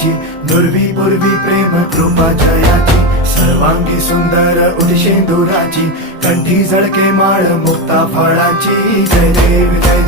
जयाची, दुर्वी पूर्वी प्रेम कृपा जयाची, सर्वांगी सुंदर उदिशेंदुराची, कंठी झळके माळ मुक्ता फळाची, जय देव जय